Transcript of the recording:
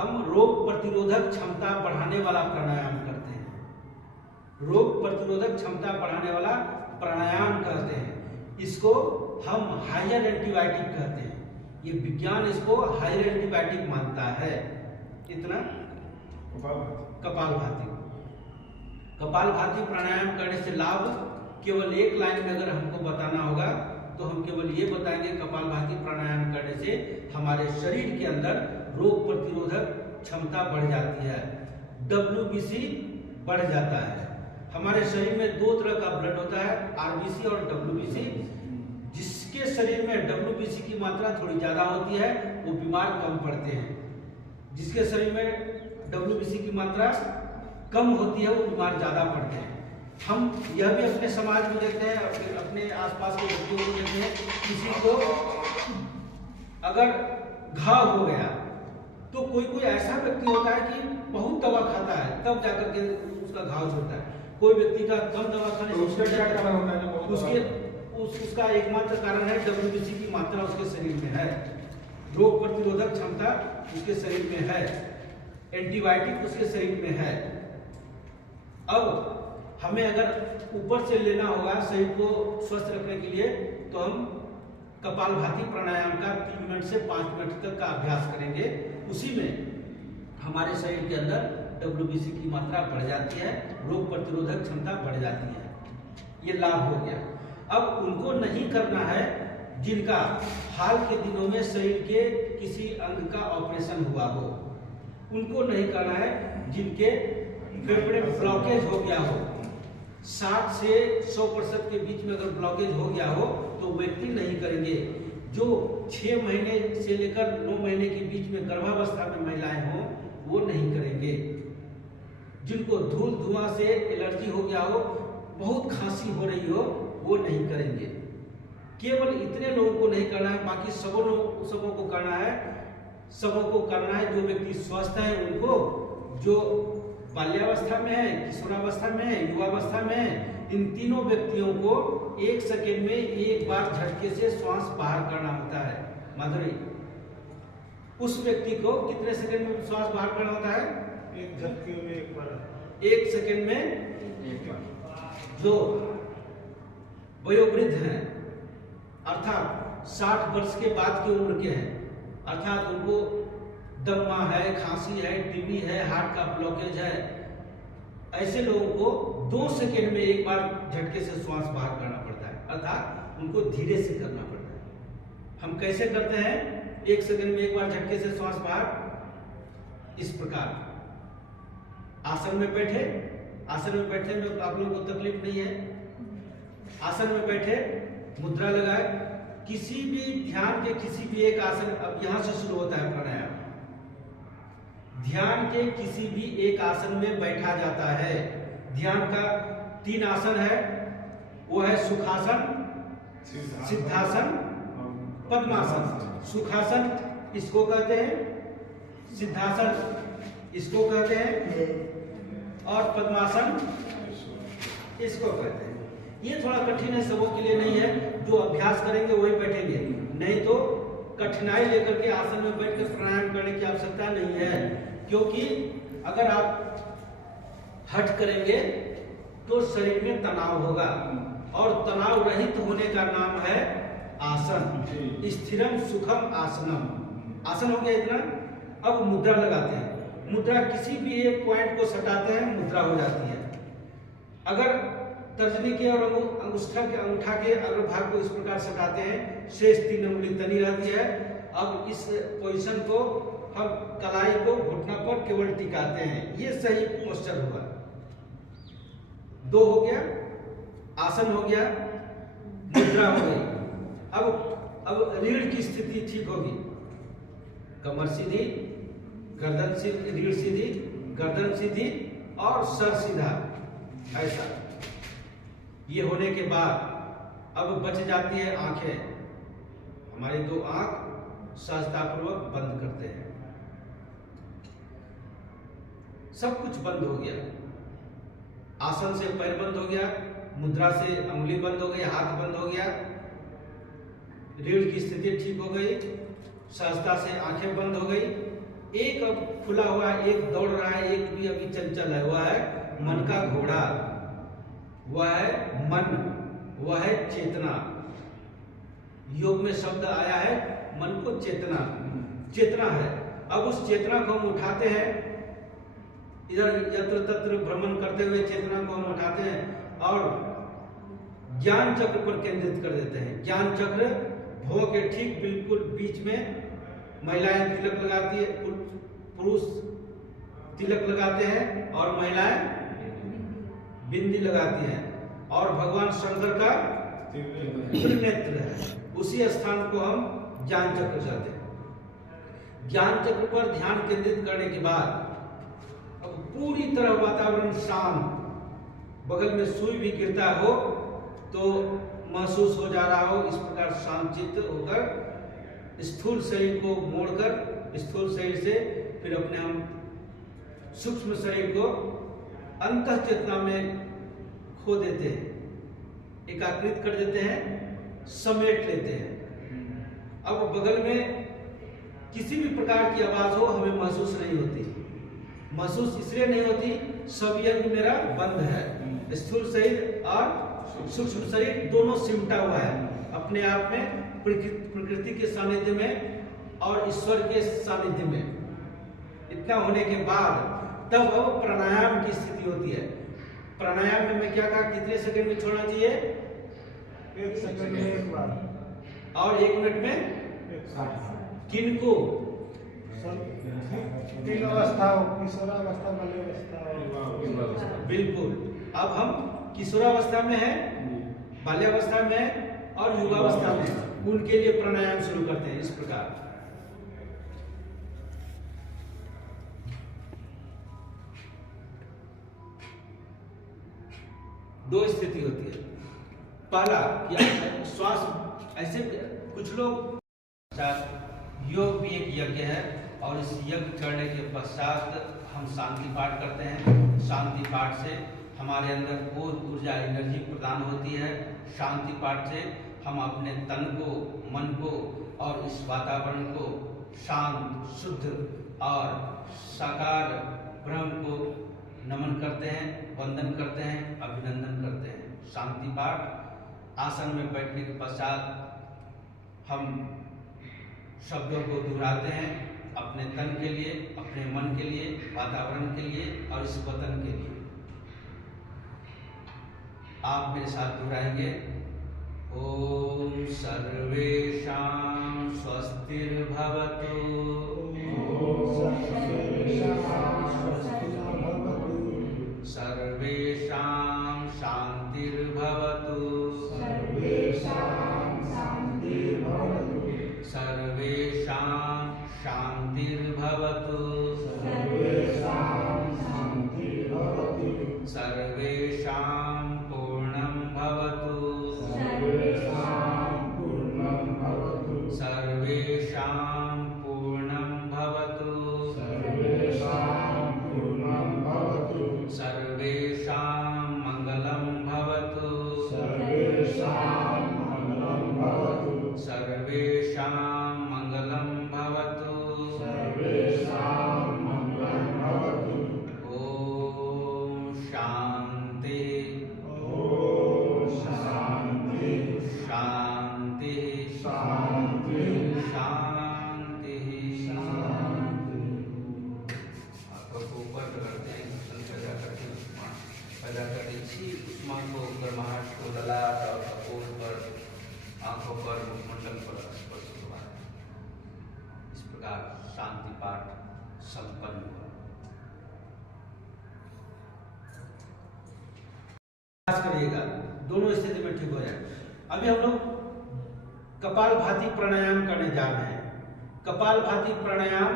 हम रोग प्रतिरोधक क्षमता बढ़ाने वाला प्राणायाम करते हैं। रोग प्रतिरोधक क्षमता बढ़ाने वाला प्राणायाम करते हैं। इसको हम हायर एंटीबायोटिक कहते हैं। ये विज्ञान इसको हायर एंटीबायोटिक मानता है। इतना कपालभाति। कपालभाति प्राणायाम करने से लाभ केवल एक लाइन में अगर हमको बताना होगा तो हम केवल ये बताएंगे, कपालभाति प्राणायाम करने से हमारे शरीर के अंदर रोग प्रतिरोधक क्षमता बढ़ जाती है, WBC बढ़ जाता है। हमारे शरीर में दो तरह का ब्लड होता है, RBC और WBC। जिसके शरीर में WBC की मात्रा थोड़ी ज्यादा होती है वो बीमार कम पड़ते हैं, जिसके शरीर में WBC की मात्रा कम होती है वो बीमार ज्यादा पड़ते हैं। हम यह भी अपने समाज में देखते हैं, अपने आसपास के व्यक्तियों को देखते हैं, किसी को अगर घाव हो गया तो कोई कोई ऐसा व्यक्ति होता है कि बहुत दवा खाता है तब जाकर के उसका घाव छूटता है। कोई व्यक्ति का कम दवा खाने से उसका क्या कारण होता है? उसका एकमात्र कारण है WBC की मात्रा उसके शरीर में है, रोग प्रतिरोधक क्षमता उसके शरीर में है, एंटीबायोटिक उसके शरीर में है। अब हमें अगर ऊपर से लेना होगा शरीर को स्वस्थ रखने के लिए तो हम कपालभाति प्राणायाम का 3 मिनट से 5 मिनट तक का अभ्यास करेंगे। उसी में हमारे शरीर के अंदर WBC की मात्रा बढ़ जाती है, रोग प्रतिरोधक क्षमता बढ़ जाती है। ये लाभ हो गया। अब उनको नहीं करना है जिनका हाल के दिनों में शरीर के किसी अंग का ऑपरेशन हुआ हो, उनको नहीं करना है। जिनके फेफड़े में ब्लॉकेज हो गया हो, 60 से 100% के बीच में अगर ब्लॉकेज हो गया हो तो व्यक्ति नहीं करेंगे। जो 6 महीने से लेकर 9 महीने के बीच में गर्भावस्था में महिलाएं हों वो नहीं करेंगे। जिनको धूल धुआं से एलर्जी हो गया हो, बहुत खांसी हो रही हो, वो नहीं करेंगे। केवल इतने लोगों को नहीं करना है, बाकी सबों को करना है। सबों को करना है जो व्यक्ति स्वस्थ है उनको, जो बाल्यावस्था में है, किशोरावस्था में है, युवावस्था में है, इन तीनों व्यक्तियों को 1 सेकेंड में एक बार झटके से श्वास बाहर करना होता है। माधुरी, उस व्यक्ति को कितने सेकेंड में श्वास बाहर करना होता है? एक झटके में एक बार, 1 सेकेंड में एक बार। जो वयोवृद्ध हैं अर्थात 60 वर्ष के बाद की उम्र के हैं, अर्थात उनको दमा है, खांसी है, टीबी है, हार्ट का ब्लॉकेज है, ऐसे लोगों को 2 सेकेंड में एक बार झटके से श्वास बाहर करना पड़ता है, अर्थात उनको धीरे से करना पड़ता है। हम कैसे करते हैं? 1 सेकेंड में एक बार झटके से श्वास बाहर। इस प्रकार आसन में बैठे, आसन में बैठने में आप लोगों को तकलीफ नहीं है। आसन में बैठे, मुद्रा लगाए, किसी भी ध्यान के किसी भी एक आसन, अब यहां से शुरू होता है प्राणायाम। ध्यान के किसी भी एक आसन में बैठा जाता है। ध्यान का 3 आसन है, वो है सुखासन, सिद्धासन, पद्मासन। सुखासन इसको कहते हैं, सिद्धासन इसको कहते हैं और पद्मासन इसको कहते हैं। ये थोड़ा कठिन है, सबों के लिए नहीं है। जो अभ्यास करेंगे वही बैठेंगे, नहीं तो कठिनाई लेकर के आसन में बैठकर प्राणायाम करने की आवश्यकता नहीं है। क्योंकि अगर आप हठ करेंगे तो शरीर में तनाव होगा और तनाव रहित होने का नाम है आसन। स्थिरम सुखम आसनम। आसन हो गया इतना। अब मुद्रा लगाते हैं। मुद्रा किसी भी एक पॉइंट को सटाते हैं, मुद्रा हो जाती है। अगर तर्जनी के और अंगूठा के अग्रभाग को इस प्रकार सटाते हैं, शेष 3 उंगली तनी रहती है। अब इस पोजीशन को हम कलाई को घुटना पर केवल टिकाते हैं, ये सही पोस्चर हुआ। 2 हो गया, आसन हो गया, मुद्रा हो गई। अब रीढ़ की स्थिति ठीक होगी, कमर सीधी, गर्दन सीधी, रीढ़ सीधी, गर्दन सीधी और सर सीधा, ऐसा। ये होने के बाद अब बच जाती है आंखें। हमारी 2 आंख सहजतापूर्वक बंद करते हैं। सब कुछ बंद हो गया। आसन से पैर बंद हो गया, मुद्रा से अंगुली बंद हो गई, हाथ बंद हो गया, रीढ़ की स्थिति ठीक हो गई, सहजता से आंखें बंद हो गई। एक अब खुला हुआ है, एक दौड़ रहा है, एक भी अभी चंचल है। वह है मन का घोड़ा, वह है मन, वह है चेतना। योग में शब्द आया है मन को चेतना, चेतना है। अब उस चेतना को हम उठाते हैं, इधर यत्र तत्र भ्रमण करते हुए चेतना को हम उठाते हैं और ज्ञान चक्र पर केंद्रित कर देते हैं। ज्ञान चक्र भौं के ठीक बिल्कुल बीच में महिलाएं तिलक लगाती है, पुरुष तिलक लगाते हैं और महिलाएं बिंदी लगाती हैं, और भगवान शंकर का त्रिनेत्र है। उसी स्थान को हम ज्ञान चक्र कहते हैं। ज्ञान चक्र पर ध्यान केंद्रित करने के बाद अब पूरी तरह वातावरण शांत, बगल में सुई भी गिरता हो तो महसूस हो जा रहा हो, इस प्रकार शांतचित्त होकर स्थूल शरीर को मोड़कर स्थूल शरीर से फिर अपने हम सूक्ष्म शरीर को अंतः चेतना में खो देते हैं, एकाग्रित कर देते हैं, समेट लेते हैं। अब बगल में किसी भी प्रकार की आवाज हो हमें महसूस नहीं होती। महसूस इसलिए नहीं होती, सब यंत्र मेरा बंद है। स्थूल शरीर और सूक्ष्म शरीर दोनों सिमटा हुआ है अपने आप में, प्रकृति के सानिध्य में और ईश्वर के सानिध्य में। इतना होने के बाद तब अब प्राणायाम की स्थिति होती है। प्राणायाम में मैं क्या कहा, कितने सेकंड में छोड़ना चाहिए? 1 सेकंड में एक बार, और 1 मिनट में किनको? तीन अवस्था हो, किशोरावस्था, बाल्यावस्था। बिल्कुल। अब हम किशोरावस्था में है, बाल्यावस्था में है और युवावस्था में, उनके लिए प्राणायाम शुरू करते हैं इस प्रकार। दो स्थिति होती है। पहला कि श्वास ऐसे, कुछ लोग योग भी एक यज्ञ है और इस यज्ञ करने के पश्चात हम शांति पाठ करते हैं। शांति पाठ से हमारे अंदर बहुत ऊर्जा, एनर्जी प्रदान होती है। शांति पाठ से हम अपने तन को, मन को और इस वातावरण को शांत, शुद्ध और साकार ब्रह्म को नमन करते हैं, वंदन करते हैं, अभिनंदन करते हैं। शांति पाठ आसन में बैठने के पश्चात हम शब्दों को दोहराते हैं अपने तन के लिए, अपने मन के लिए, वातावरण के लिए और इस वतन के लिए। आप मेरे साथ दोहराएंगे। ओम सर्वेषां स्वस्तिर्भवतु, सर्वेषां शांतिर्भवतु, सर्वेषां शांतिर्भवतु, सर्वेषां पूर्णं भवतु, सर्वेषां पूर्णं भवतु, सर्वेषां मंगलं भवतु, सर्वेषां मंगलं भवतु। ओम शांति, शांति, शांति। आंखों को ऊपर करते हैं, पैदा करके इसी उष्मा को, गर्माहट को ललाट और कपोल पर, आंखों पर, मुखमंडल पर स्पर्श हुआ। इस प्रकार शांति पाठ संपन्न हुआ। करिएगा, दोनों स्थिति में ठीक हो जाए। अभी हम लोग कपालभाति प्राणायाम करने जा रहे हैं। कपालभाति प्राणायाम